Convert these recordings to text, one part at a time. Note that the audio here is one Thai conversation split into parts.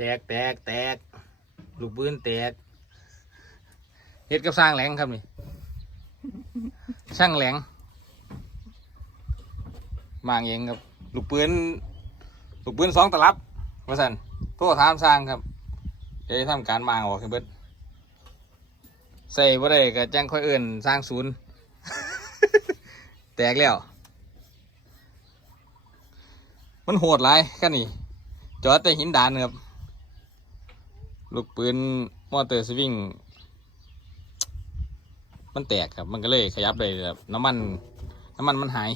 แตกแตกแตก ลูกปืนแตกเฮ็ดกับสร้างแหลงครับนี่ช่างแหลงมางเองครับ ลูกปืนลูกปืนสองตลับว่าสันโทษถามสร้างครับเดี๋ยวจะทำการมางออกให้เบิดใส่บ่ได้ก็จ้งค่อยเอื่นสร้างศูนย์ แตกแล้ว มันโหดหลายแค่นี้จอดแต่หินดานครับ ลูกปืนมอเตอร์สวิงมันแตกครับ มันก็เลยขยับเลยแบบน้ำมัน น้ำมันมันหาย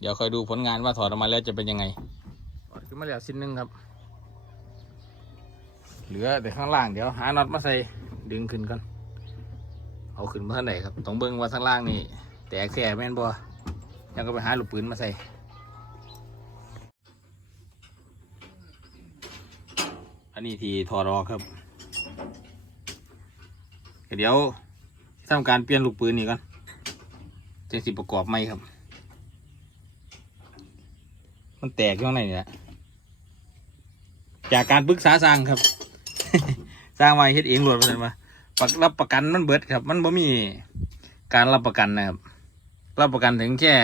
เดี๋ยวคอยดูผลงานว่าถอดออกมาแล้วจะเป็นยังไงถอดขึ้นมาแล้วชิ้นหนึงครับ เหลือแต่ข้างล่างเดี๋ยวหาน็อตมาใส่ดึงขึ้นก่อนเอาขึ้นมาท่าไหร่ครับต้องเบิ้งว่าข้างล่างนี่ แตกแค่แม่นบ่ยังก็ไปหาลูกปืนมาใส่ อันนี้ที่ถอดออกครับเดี๋ยวทำการเปลี่ยนลูกปืนนี่ก่อนจะสิประกอบไหมครับ มันแตกข้างในนี่แหละจากการปรึกษาสร้างครับ สร้างไว้เฮ็ดเองหลวดมาเลยว่าปักรับประกันมันเบิดครับ มันบ่มีการรับประกันนะครับ รับประกันถึงแค่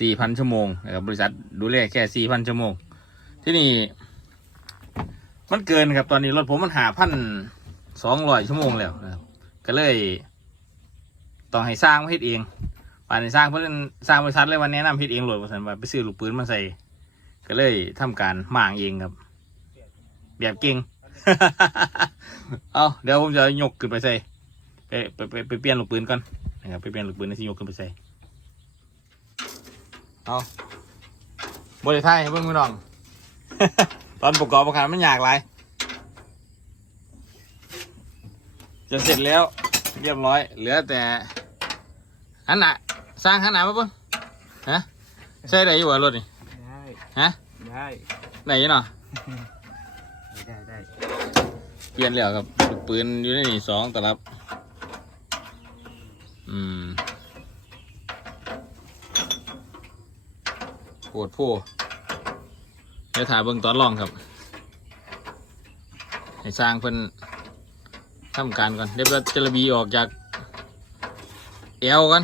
สี่พันชั่วโมงนะครับบริษัทดูแลแค่สี่พันชั่วโมง ที่นี่ มันเกินครับตอนนี้รถผมมันหาพันสองร้อยชั่วโมงแล้วนะครับ ก็เลยต้องให้สร้างมาเฮ็ดเองป่านนี้สร้างเพื่อนสร้างบริษัทเลยวันแนะนำเฮ็ดเองโหลดมาสันว่าไปซื้อลูกปืนมาใส่ ก็เลยทำการหมางเองครับ แบบเก่งเอาเดี๋ยวผมจะยกขึ้นไปใส่ไปไปไปไปเปลี่ยนลูกปืนก่อนนะครับไปเปลี่ยนลูกปืนแล้วสิยกขึ้นไปใส่เอาบริไทยให้เบิ่งพี่น้อง ตอนประกอบอาคารมันยากหลายจะเสร็จแล้วเรียบร้อย เหลือแต่หันหน้าสร้างหันหน้ามาเบิ่งฮะใช่ได้อยู่วะรถนี่ได้ฮะได้ไหนเนาะได้ได้เปลี่ยนแล้วครับลูกปืนอยู่ในนี่สองตลับ อืมปวดผู้ เดี๋ยวถ่ายเบิ่งตอนลองครับ ให้สร้างเพิ่นทำการก่อนเดี๋ยวเราจะระบีออกจากเอวกัน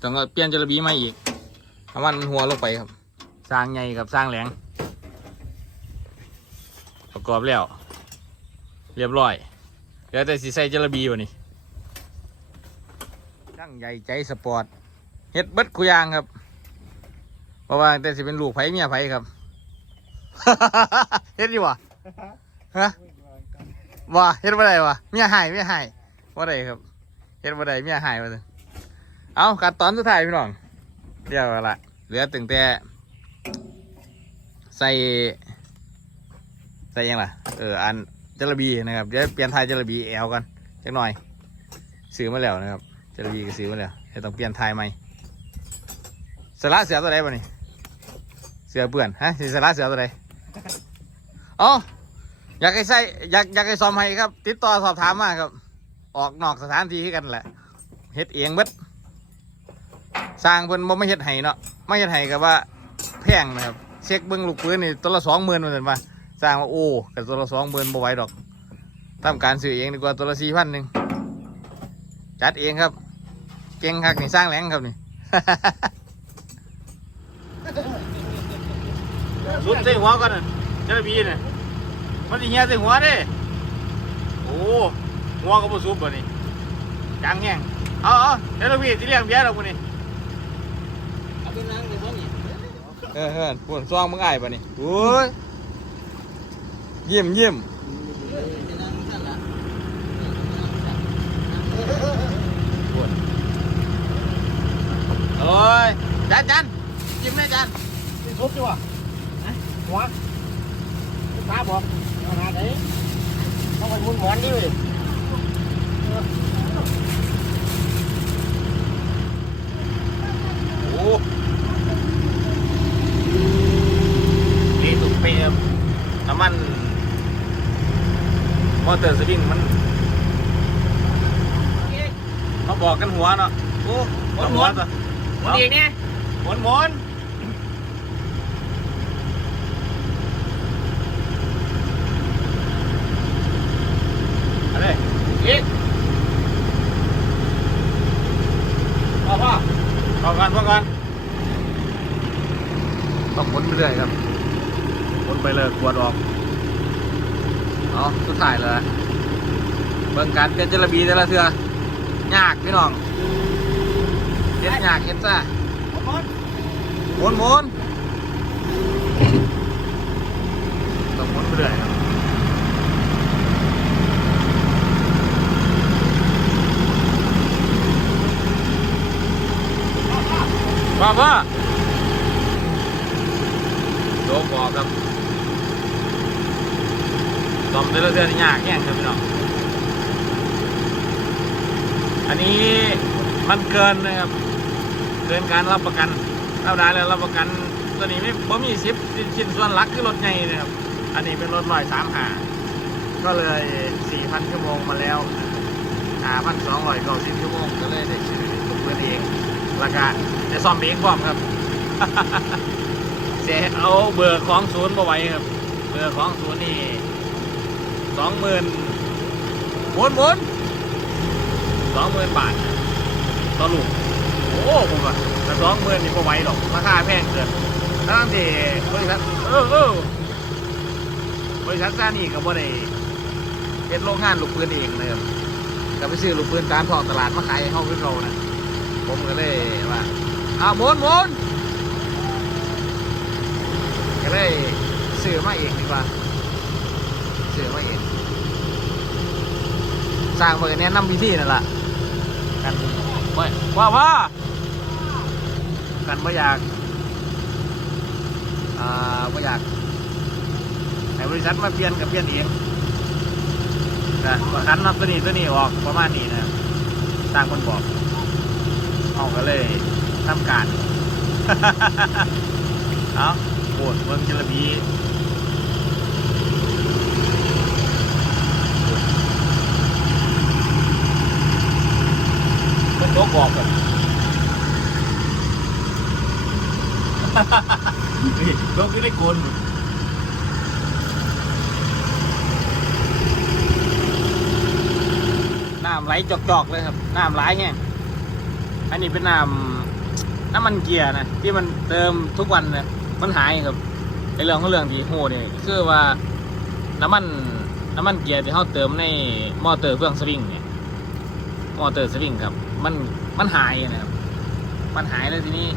ต้องเปลี่ยนจะระบีใหม่อีกน้ำมันมันหัวลงไปครับ สร้างใหญ่กับสร้างแหลงประกอบแล้ว เรียบร้อยเหลือแต่สีใส่จระบีวะนี่ช่างใหญ่ใจสปอร์ตเฮ็ดเบิดคุยางครับเพราะว่าแต่สิเป็นลูกไผ่เมียไผ่ครับ เฮ็ดดีวะฮะว่าเฮ็ดบ่ได้วะเมียหายเมียหายบ่ได้ครับเฮ็ดบ่ได้เมียหายว่าซั่นเอากัดตอนสุดท้ายพี่น้องเรียบร้อยละเหลือตึงแต่ใส่ ใส่ยังล่ะ เอออันจระบีนะครับ เดี๋ยวเปลี่ยนไทายจระบีแอลกันจักหน่อยซื้อมาแล้วนะครับจระบีก็ซื้อมาแล้วเดี๋ยวต้องเปลี่ยนไทายใหม่สาระเสือตัวไหนบ่นี่เสือเปื่อนฮะสิสาระเสือตัวไห นอ๋ออยากให้ใส่อยากอยากให้ซ้อมให้ครับ ติดต่อสอบถามมาครับ ออกนอกสถานที่คือกันแหละเฮ็ดเองเบิดสร้างเพิ่นบ่ไม่เฮ็ดให้เนาะไม่เฮ็ดให้กับว่าแพงนะครับเช็คเบิ่งลูกปืนนี่ตัวละสองหมื่นเหมือนกันว่าสร้างว่าโอ้กับตัวละสองหมื่นบ่ไหวดอกทำการซื้อเองดีกว่าตัวละสี่พันหนึ่งจัดเองครับ เก่งคักนี่สร้างแหลงครับนี่ สุดใส่หัวก่อนน่ะเจระบีน่ะมันสิเหี้ยใส่หัวเด้โอ้หัวก็บ่สุบบ่นี่จังแห้งเอาเอาเจระบีสิเลี้ยงเบียร์ดอกบ่นี่เอาไปนั่งในห้องนี่เออเออปวดซองมึงอ้ายบ่นี่โอ้ยเยี่ยมเยี่ยมไปนั่งท่านละโอ้ยจันจันยิ้มแม่จันเป็นทุบดีกว่าฮะ หัวลูกค้าบอกขนาดไหนต้องไปมุนหมอนดิเว้ยโอ้ดีตุกเปียมน้ำมัน มอเตอร์สวิงมันมาบอกกันหัวเนาะโอ้หัวตัวมันเองเนี่ยหมุนหมุน มาก่อต้องหมุนไปเรื่อยครับหมุนไปเลยขวดออกเอาสุดท้ายเลยเบิ่งการเป็นเจละบีแต่ละเทือยากพี่น้องเฮ็ดยากเฮ็นซะาหนหมุนต้องหมุนไปเรื่อยครับ ว่าว่าโดนบอกครับตอมแต่ละเทือยากแย่งครับพี่น้อง อันนี้มันเกินนะครับ เกินการรับประกันธรรมดาแล้วรับประกันตัวนี้ไม่ผมมีสิบชิ้นส่วนหลักคือรถใหญ่นะครับ อันนี้เป็นรถลอยสามหาก็เลยสี่พันชั่วโมงมาแล้วหาพันสองร้อยเก้าสิบชั่วโมงก็เลยได้ซื้อตุกเพื่อนเอง แล้วก็จะซ่อมเองพร้อมครับเสียเอาเบอร์ของศูนย์มาไว้ครับ เบอร์ของศูนย์นี่สองหมื่นหมุนหมุนสองหมื่นบาทต่อลูกโอ้ผมว่าแต่สองหมื่นนี่ก็ไหวหรอกราคาแพงเกินทั้งที่บริษัทเออเออบริษัทซานี่ก็บ่ได้เป็นโรงงานลูกปืนเองนะครับก็ไปซื้อลูกปืนตามท้องตลาดมาขายให้เขาคือเรานะ ผมก็เลยว่าเอาหมุนหมุนก็เลยซื้อมาเองดีกว่าซื้อมาเองสร้างเพื่อแนะนำวิธีนั่นแหละกันว่าว่าว่ากันไม่อยากอ่าไม่อยากให้บริษัทมาเปลี่ยนกับเปลี่ยนเองนะประกันนับตัวนี้ตัวนี้ออกประมาณนี้นะครับตามคนบอก เอาก็เลยทำการ เอาปวดเมืองจระบีเป็นโต๊ะบอกกันนี่ลงก็ได้โกนน้ำไหลจอกๆเลยครับ น้ำไหลแห้ง อันนี้เป็นน้ำน้ำมันเกียร์นะที่มันเติมทุกวันนะมันหายครับไอเรื่องของเรื่องที่โหเนี่ยคือว่าน้ำมันน้ำมันเกียร์ที่เขาเติมในมอเตอร์เครื่องสวิงเนี่ยมอเตอร์สวิงครับ มันมันหายนะครับมันหายเลยทีนี้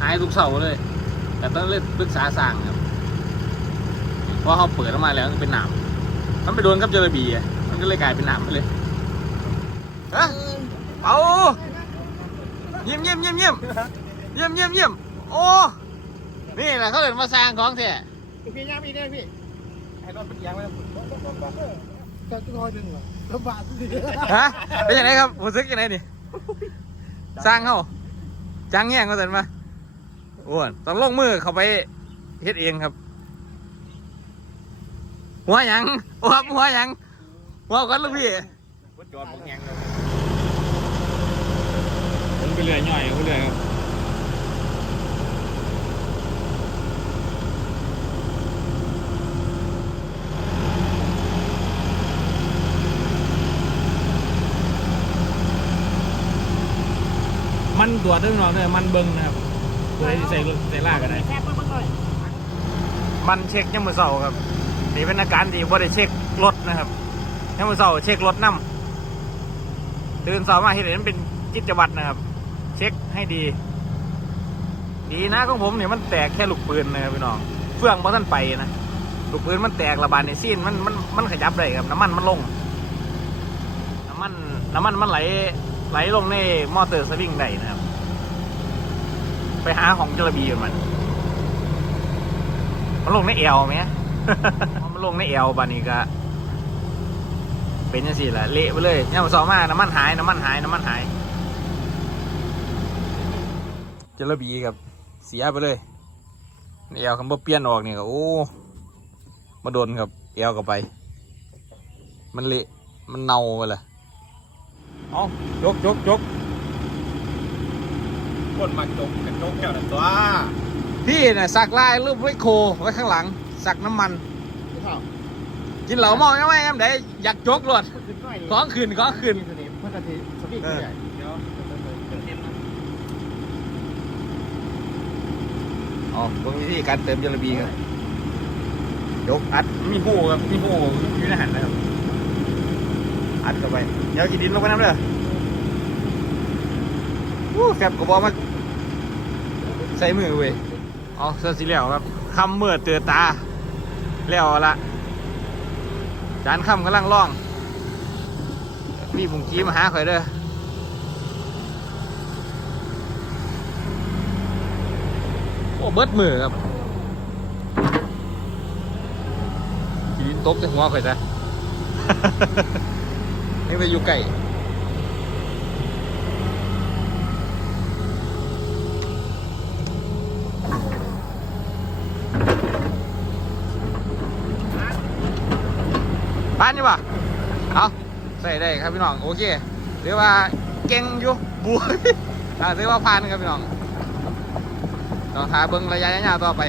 หายทุกเสาเลย แต่ต้องเลือกปรึกษาสั่งครับเพราะเขาเปิดออกมาแล้วเป็นหนามมันไปโดนกับเจลาบีอะมันก็เลยกลายเป็นหนามไปเลยฮะเอา ยี่ยมเยี่ยมเยี่ยมเยี่ยมเยี่ยมเยี่ยมเยี่ยมโอ้นี่แหละเขาเดินมาสร้างของแท้พี่ย่าพี่ได้พี่ไอ้รถเป็นยางไว้แล้วจะจะคอยดึงเหรอลำบากสิฮะเป็นยังไงครับผมซึกยังไงนี่สร้างเขาจังแย่งเขาเดินมาโอ้ยต้องลงมือเขาไปเฮ็ดเองครับ หัวหยังโอ้ครับหัวหยังหัวกันลูกพี่จอดผมแหงเลยมัน ไปเรื่อยย่อยไปเรื่อยครับมันตัวจเรื่องนอนเลยมันเบิ้งนะครับเพื่อที่ใส่ใส่ลากกันได้มันเช็คยังมือเสาครับนี่เป็นอาการที่บ่ได้เช็ครถนะครับยังมือเสาเช็ครถนํตื่นเสามาเห็นมันเป็นกิจวัตรนะครับ เช็คให้ดี ดีนะของผมเนี่ยมันแตกแค่ลูกปืนนะครับพี่น้อง เฟื่องมาท่านไปนะลูกปืนมันแตกระบาดในซีนมันมันมันขยับได้ครับน้ำมันมันลง น้ำมันน้ำมันมันไหลไหลลงในมอเตอร์สวิงได้นะครับ ไปหาของจระบีมัน มันลงในเอวไหมมันลงในเอวบานี้ก็เป็นยังสิล่ะเละไปเลยเนี่ยมันสอมากน้ำมันหายน้ำมันหายน้ำมันหาย เจลบีกับเสียไปเลยในเอวคำว่าเปลี่ยนออกนี่ก็โอ้ มาโดนกับเอวกับไป มันเละ มันเน่าไปเลยเอายกยกยกคนมาจกกันจกแก้วแต่ตัวพี่น่ะสักลายรูปไว้โคไว้ข้างหลัง สักน้ำมันพี่ข้าวกินเหล้าเมายังไงแอมได้อยากจกรถขึ้นหน่อยก้องคืนก้องคืนตัวนี้เพื่อนกันทีสปีดใหญ่เดี๋ยวเดี๋ยวเต็มนะ อ๋อเบิ่งวิธีการเติมจระบีครับยกอัดมีหูครับมีหูอยู่ในหันนะครับ อัดเข้าไปเดี๋ยวกินดินลงไปน้ำเด้อวู้แฟบก็บอกมาใส่มือเว้ยเอเสื้อสีเหลืองครับคำเมื่อเตือตาแล้วละจานคำกำลังร้อง มีบุงกี้มาหาข่อยเด้อโอ้ เบิดมือครับขีดินตกใส่หัวข่อยจ้ะนี่ไปอยู่ไก่บ้านนี่ปะเอาใส่ได้ครับพี่น้อง โอเคเรียกว่าเก่งอยู่บัวอ่าเรียกว่าผ่านครับพี่น้อง ต้องหาเบิ้งระยะยาวๆต่อไป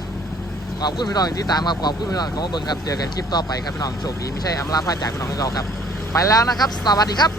ขอบคุณพี่น้องที่ตามครับขอบคุณพี่น้องของมาเบิ้งครับเจอกันคลิปต่อไปครับพี่น้องโชคดีไม่ใช่อำลาพาจากพี่น้องของเราครับ ไปแล้วนะครับ สวัสดีครับ